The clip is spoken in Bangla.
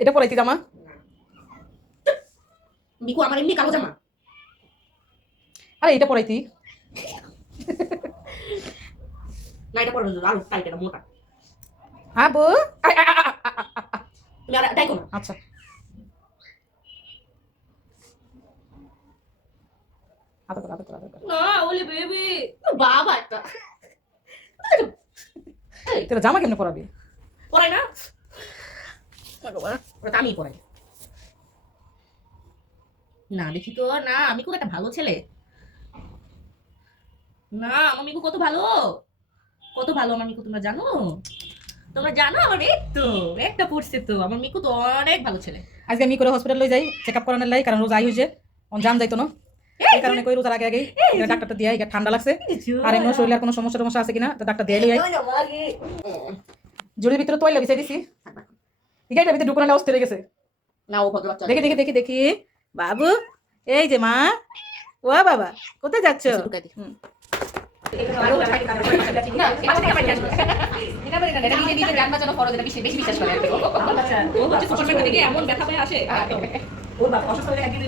এটা পরাইতি জামা? মিকু আমার এমনি কালো জামা। আরে এটা পরাইতি। না এটা পরবে না, আরো টাইট, এটা মোটা। হ্যাঁ বউ, তুমি আর দেখো না। আচ্ছা আদর কর, আদর কর, আদর কর। না ওলে বেবি, বাবা একটা তোরা জামা কেমনে পরাবি? পরাই না, ওটা আমি পরাই না। দেখি তো না, আমি খুব একটা ভালো ছেলে না। আমার মিকু কত ভালো, কত ভালো আমার মিকু, তোমরা জানো? তোমরা জানো আমার এই তো একটা পড়ছে তো, আমার মিকু তো অনেক ভালো ছেলে। আজকে আমি করে হসপিটাল লই যাই চেক আপ করানোর লাই, কারণ রোজ আই হয়েছে জাম যাইতো না, এই কারণে কই রোজার আগে আগে ডাক্তারটা দিয়ে এটা ঠান্ডা লাগছে আর এমন শরীরে আর কোনো সমস্যা টমস্যা আছে কিনা তো ডাক্তার দিয়ে লই আই। জুড়ির ভিতরে তৈলা বিছাই দিছি, এটার ভিতরে ঢুকানোর অবস্থা হয়ে গেছে। না ও ভদ্র বাচ্চা। দেখি দেখি দেখি দেখি বাবু, এই যে মা, ও বাবা কোথায় যাচ্ছ? এমন ব্যথা পায় আসে ওর বাবা অসুস্থ হয়ে একদিন